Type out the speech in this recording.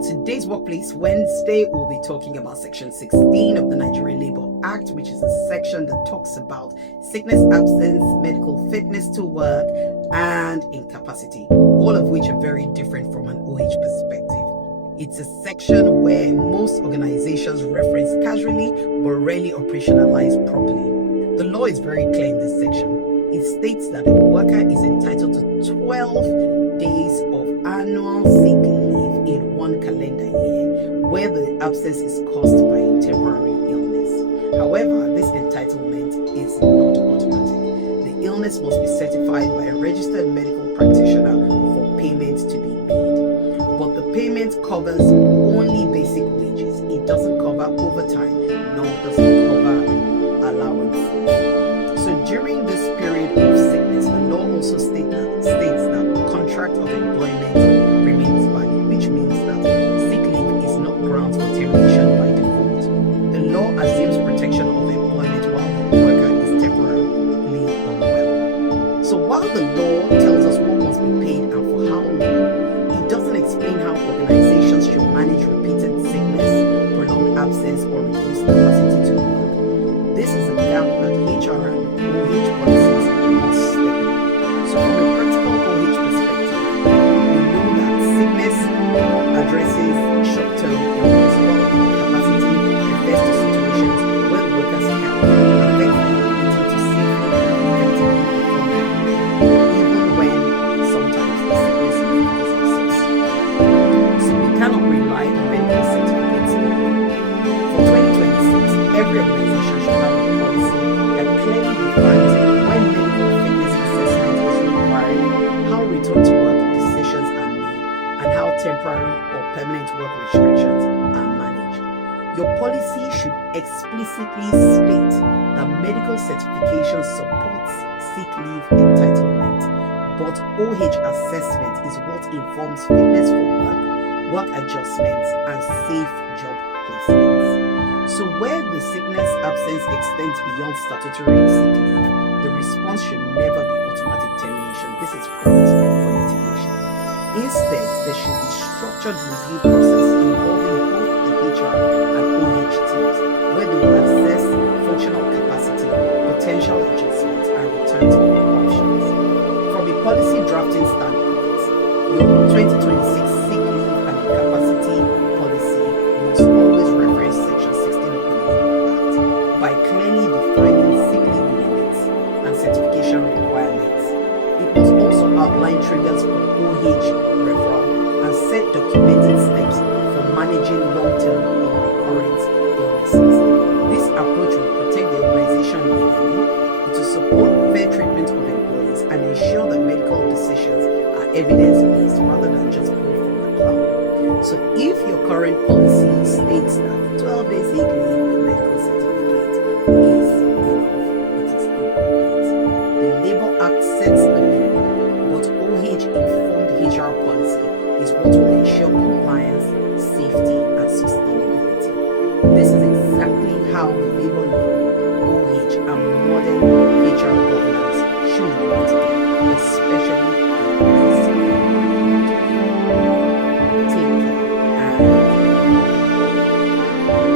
on today's Workplace Wednesday, we'll be talking about Section 16 of the Nigerian Labour Act, which is a section that talks about sickness, absence, medical fitness to work, and incapacity, all of which are very different from an OH perspective. It's a section where most organizations reference casually but rarely operationalize properly. The law is very clear in this section. It states that a worker is entitled to 12 days of annual sick leave in one calendar year where the absence is caused by a temporary illness. However, this entitlement is not automatic. The illness must be certified by a registered medical practitioner for payment to be made. But the payment covers only basic wages. It doesn't cover overtime, nor does it cover allowances. So during this period of sickness, the law also states that the contract of employment remains valid, which means that sick leave is not grounds for termination by default. The law assumes protection of employment while the worker is temporarily unwell. So while the law tells us what must be paid and for how long, it doesn't explain how organizations should manage repeated sickness, prolonged absence, or reduced capacity to work. This is a gap that HR and OH policies must step in. So from a practical OH perspective, we know that sickness addresses short-term illness, while incapacity refers to situations where the worker's health affects the ability to safely and effectively perform their work, even when sometimes the sickness leave is excess. So we cannot rely on medical certificates alone. For 2026, every organization should have a policy that clearly defines when medical fitness assessment is required, how return to work decisions are made, and how temporary or permanent work restrictions are managed. Your policy should explicitly state that medical certification supports sick leave entitlement, but OH assessment is what informs fitness for work adjustments, and safe job placements. So where the sickness absence extends beyond statutory sick leave, the response should never be automatic termination. This is grounds for litigation. Instead, there should be structured review process involving both the HR and OH teams, where they will assess functional capacity, potential adjustments, and return to work options. From a policy drafting standpoint, your 2026 sick leave and incapacity policy must always reference Section 16 of the Labour Act by clearly defining sick leave limits and certification requirements. It must also outline triggers for OH referral and set documented steps for managing long-term or recurrent illnesses. This approach will protect the organization legally, it will support fair treatment of employees, and ensure that medical decisions are evidence-based rather than just pulled from the cloud. So if your current policy states that 12 days sick leave